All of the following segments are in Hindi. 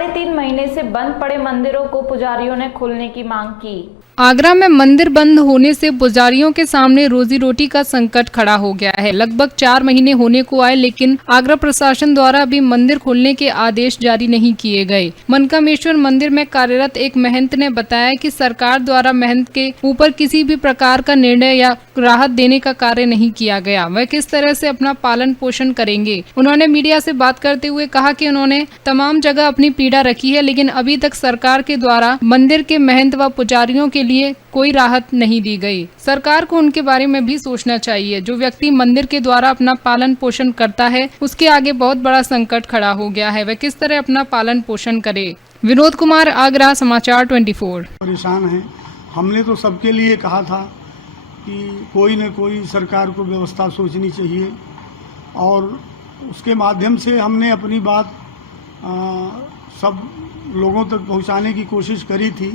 3.5 महीने से बंद पड़े मंदिरों को पुजारियों ने खोलने की मांग की। आगरा में मंदिर बंद होने से पुजारियों के सामने रोजी रोटी का संकट खड़ा हो गया है। लगभग 4 महीने होने को आए, लेकिन आगरा प्रशासन द्वारा अभी मंदिर खोलने के आदेश जारी नहीं किए गए। मनकामेश्वर मंदिर में कार्यरत एक महंत ने बताया कि सरकार द्वारा महंत के ऊपर किसी भी प्रकार का निर्णय या राहत देने का कार्य नहीं किया गया। वह किस तरह से अपना पालन पोषण करेंगे। उन्होंने मीडिया से बात करते हुए कहा कि उन्होंने तमाम जगह अपनी पीड़ा रखी है, लेकिन अभी तक सरकार के द्वारा मंदिर के महंत व पुजारियों के लिए कोई राहत नहीं दी गई। सरकार को उनके बारे में भी सोचना चाहिए। जो व्यक्ति मंदिर के द्वारा अपना पालन पोषण करता है, उसके आगे बहुत बड़ा संकट खड़ा हो गया है। वह किस तरह अपना पालन पोषण करे। विनोद कुमार, आगरा, समाचार 24। परेशान हैं। हमने तो सबके लिए कहा था कि कोई न कोई सरकार को व्यवस्था सोचनी चाहिए, और उसके माध्यम से हमने अपनी बात सब लोगों तक पहुंचाने की कोशिश करी थी।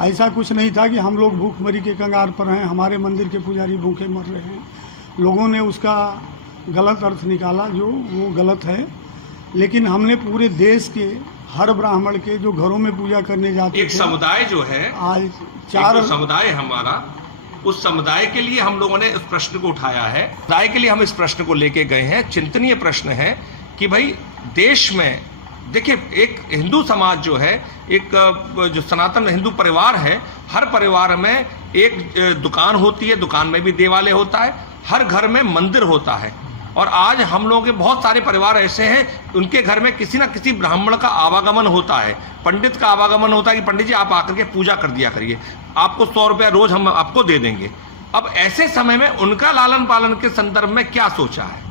ऐसा कुछ नहीं था कि हम लोग भूखमरी के कंगार पर हैं, हमारे मंदिर के पुजारी भूखे मर रहे हैं। लोगों ने उसका गलत अर्थ निकाला, जो वो गलत है। लेकिन हमने पूरे देश के हर ब्राह्मण के जो घरों में पूजा करने जाते थे, एक समुदाय जो है, आज 4 समुदाय हमारा, उस समुदाय के लिए हम लोगों ने इस प्रश्न को उठाया है। समुदाय के लिए हम इस प्रश्न को लेके गए हैं। चिंतनीय प्रश्न है कि भाई देश में देखिए, एक हिंदू समाज जो है, एक जो सनातन हिंदू परिवार है, हर परिवार में एक दुकान होती है, दुकान में भी देवालय होता है, हर घर में मंदिर होता है। और आज हम लोगों के बहुत सारे परिवार ऐसे हैं, उनके घर में किसी ना किसी ब्राह्मण का आवागमन होता है, पंडित का आवागमन होता है कि पंडित जी आप आकर के पूजा कर दिया करिए, आपको 100 रुपया रोज हम आपको दे देंगे। अब ऐसे समय में उनका लालन पालन के संदर्भ में क्या सोचा है,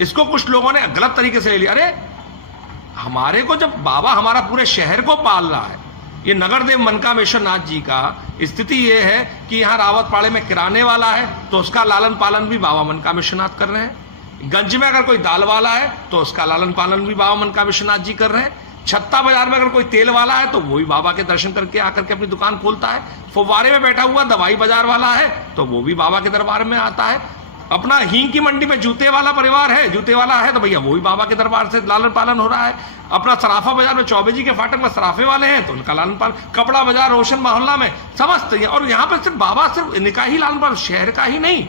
इसको कुछ लोगों ने गलत तरीके से ले लिया। अरे हमारे को जब बाबा हमारा पूरे शहर को पाल रहा है, ये नगरदेव मनकामेश्वर नाथ जी का स्थिति ये है कि यहाँ रावतपाड़े में किराने वाला है तो उसका लालन पालन भी बाबा मनकामेश्वर नाथ कर रहे हैं। गंज में अगर कोई दाल वाला है तो उसका लालन पालन भी बाबा मनकामेश्वर नाथ जी कर रहे हैं। छत्ता बाजार में अगर कोई तेल वाला है तो वो भी बाबा के दर्शन करके आकर के अपनी दुकान खोलता है। फुव्वारे में बैठा हुआ दवाई बाजार वाला है तो वो भी बाबा के दरबार में आता है। अपना हींग की मंडी में जूते वाला परिवार है, जूते वाला है तो भैया वो भी बाबा के दरबार से लालन पालन हो रहा है। अपना सराफा बाजार में चौबे जी के फाटक में सराफे वाले हैं तो उनका लालन पालन, कपड़ा बाजार रोशन मोहल्ला में समस्त, और यहाँ पर सिर्फ बाबा सिर्फ इनका ही लालन पालन, शहर का ही नहीं,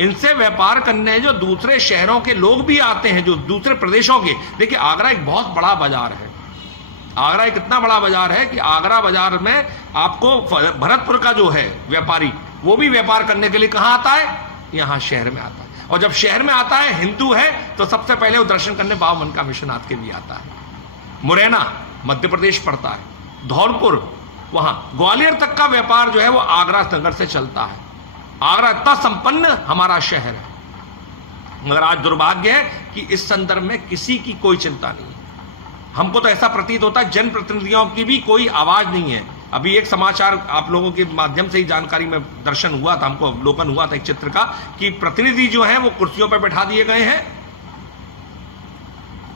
इनसे व्यापार करने जो दूसरे शहरों के लोग भी आते हैं, जो दूसरे प्रदेशों के। देखिए आगरा एक बहुत बड़ा बाजार है। आगरा एक इतना बड़ा बाजार है कि आगरा बाजार में आपको भरतपुर का जो है व्यापारी, वो भी व्यापार करने के लिए कहाँ आता है, यहाँ शहर में आता है। और जब शहर में आता है, हिंदू है, तो सबसे पहले वो दर्शन करने बाबा मनकामेश्वर नाथ के भी आता है। मुरैना मध्य प्रदेश पड़ता है, धौलपुर, वहां ग्वालियर तक का व्यापार जो है वो आगरा नगर से चलता है। आगरा इतना संपन्न हमारा शहर है, मगर आज दुर्भाग्य है कि इस संदर्भ में किसी की कोई चिंता नहीं है। हमको तो ऐसा प्रतीत होता है जनप्रतिनिधियों की भी कोई आवाज नहीं है। अभी एक समाचार आप लोगों के माध्यम से ही जानकारी में दर्शन हुआ था, हमको अवलोकन हुआ था एक चित्र का, कि प्रतिनिधि जो हैं वो कुर्सियों पर बैठा दिए गए हैं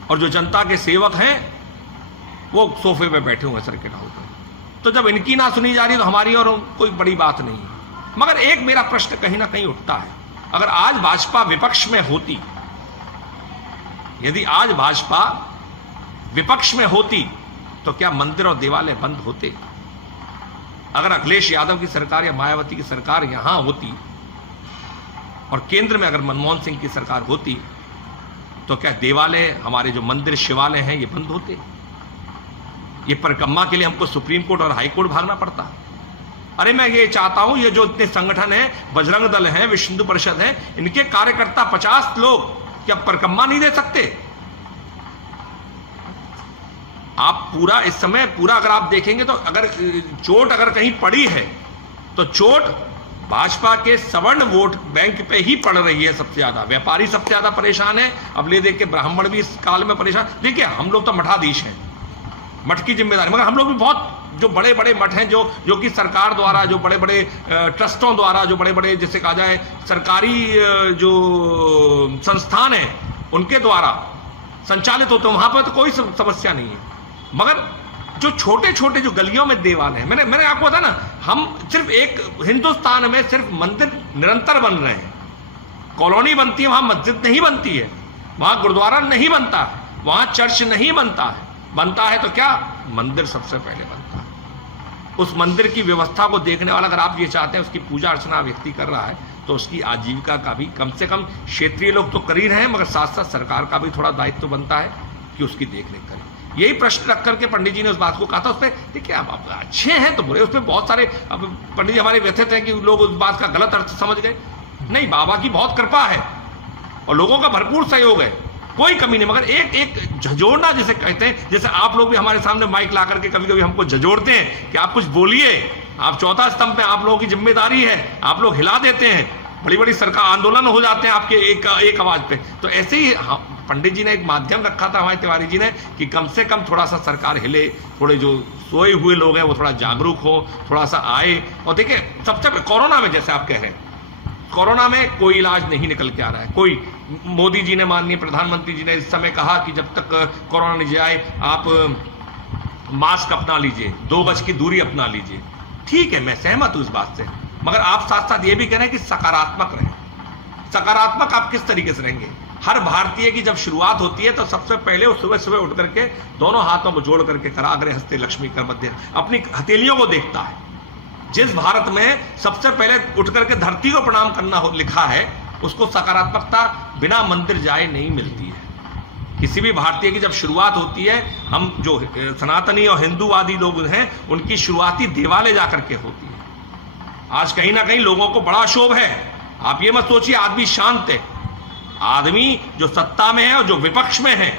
और जो जनता के सेवक हैं वो सोफे पे बैठे हुए हैं सर्किट हाउस में। तो जब इनकी ना सुनी जा रही तो हमारी और कोई बड़ी बात नहीं है। मगर एक मेरा प्रश्न कहीं ना कहीं उठता है, अगर आज भाजपा विपक्ष में होती, यदि आज भाजपा विपक्ष में होती तो क्या मंदिर और देवालय बंद होते? अगर अखिलेश यादव की सरकार या मायावती की सरकार यहां होती और केंद्र में अगर मनमोहन सिंह की सरकार होती तो क्या देवालय, हमारे जो मंदिर शिवालय हैं, ये बंद होते? ये परिक्रमा के लिए हमको सुप्रीम कोर्ट और हाई कोर्ट भागना पड़ता? अरे मैं ये चाहता हूं, ये जो इतने संगठन हैं, बजरंग दल है, विश्व हिंदू परिषद है, इनके कार्यकर्ता 50 लोग क्या परिक्रमा नहीं दे सकते? आप पूरा इस समय पूरा अगर आप देखेंगे तो अगर चोट अगर कहीं पड़ी है तो चोट भाजपा के सवर्ण वोट बैंक पे ही पड़ रही है सबसे ज्यादा। व्यापारी सबसे ज्यादा परेशान है, अब ले देख के ब्राह्मण भी इस काल में परेशान। देखिए हम लोग तो मठाधीश हैं, मठ की जिम्मेदारी, मगर हम लोग भी बहुत जो बड़े बड़े मठ हैं, जो कि सरकार द्वारा, जो बड़े बड़े ट्रस्टों द्वारा, जो बड़े बड़े जैसे कहा जाए सरकारी जो संस्थान है उनके द्वारा संचालित होते हैं, वहां पर तो कोई समस्या नहीं है। मगर जो छोटे छोटे जो गलियों में देवाल हैं, मैंने आपको बताया ना, हम सिर्फ एक हिंदुस्तान में सिर्फ मंदिर निरंतर बन रहे हैं। कॉलोनी बनती है, वहां मस्जिद नहीं बनती है, वहां गुरुद्वारा नहीं बनता है, वहां चर्च नहीं बनता है, बनता है तो क्या मंदिर सबसे पहले बनता है। उस मंदिर की व्यवस्था को देखने वाला, अगर आप ये चाहते हैं उसकी पूजा अर्चना व्यक्ति कर रहा है तो उसकी आजीविका का भी कम से कम क्षेत्रीय लोग तो कर ही रहे हैं, मगर साथ साथ सरकार का भी थोड़ा दायित्व बनता है कि उसकी देखरेख करें। यही प्रश्न रख करके पंडित जी ने उस बात को कहा था। उस पर देखिए आप अच्छे हैं तो बुरे, उस पर बहुत सारे अब पंडित जी हमारे व्यथित हैं कि लोग उस बात का गलत अर्थ समझ गए। नहीं, बाबा की बहुत कृपा है और लोगों का भरपूर सहयोग है, कोई कमी नहीं, मगर एक झंझोड़ना जिसे कहते हैं, जैसे आप लोग भी हमारे सामने माइक ला करके कभी कभी हमको झंझोड़ते हैं कि आप कुछ बोलिए, आप चौथा स्तंभ पे, आप लोगों की जिम्मेदारी है, आप लोग हिला देते हैं, बड़ी बड़ी सरकार आंदोलन हो जाते हैं आपके एक आवाज पे। तो ऐसे ही पंडित जी ने एक माध्यम रखा था हमारे तिवारी जी ने कि कम से कम थोड़ा सा सरकार हिले, थोड़े जो सोए हुए लोग हैं वो थोड़ा जागरूक हो, थोड़ा सा आए। और देखिए सबसे कोरोना में, जैसे आप कह रहे हैं, कोरोना में कोई इलाज नहीं निकल के आ रहा है, कोई, मोदी जी ने, माननीय प्रधानमंत्री जी ने इस समय कहा कि जब तक कोरोना नहीं जाए आप मास्क अपना लीजिए, 2 गज की दूरी अपना लीजिए। ठीक है, मैं सहमत हूं इस बात से, मगर आप साथ साथ ये भी कह रहे हैं कि सकारात्मक रहें। सकारात्मक आप किस तरीके से रहेंगे? हर भारतीय की जब शुरुआत होती है तो सबसे पहले वो सुबह सुबह उठ करके दोनों हाथों को जोड़ करके कराग्रे हस्ते लक्ष्मी कर मध्य अपनी हथेलियों को देखता है। जिस भारत में सबसे पहले उठ करके धरती को प्रणाम करना लिखा है, उसको सकारात्मकता बिना मंदिर जाए नहीं मिलती है। किसी भी भारतीय की जब शुरुआत होती है, हम जो सनातनी और हिंदूवादी लोग हैं उनकी शुरुआती देवालय जाकर के होती है। आज कहीं ना कहीं लोगों को बड़ा क्षोभ है। आप ये मत सोचिए आदमी शांत है, आदमी जो सत्ता में है और जो विपक्ष में है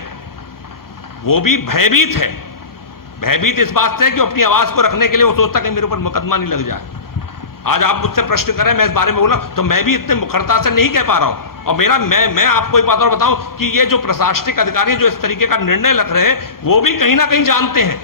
वो भी भयभीत है। भयभीत इस बात से है कि अपनी आवाज को रखने के लिए वो सोचता कि मेरे ऊपर मुकदमा नहीं लग जाए। आज आप मुझसे प्रश्न करें, मैं इस बारे में बोला तो मैं भी इतने मुखरता से नहीं कह पा रहा हूं। और मेरा मैं आपको एक बात और बताऊं कि ये जो प्रशासनिक अधिकारी जो इस तरीके का निर्णय रख रहे हैं वो भी कहीं ना कहीं जानते हैं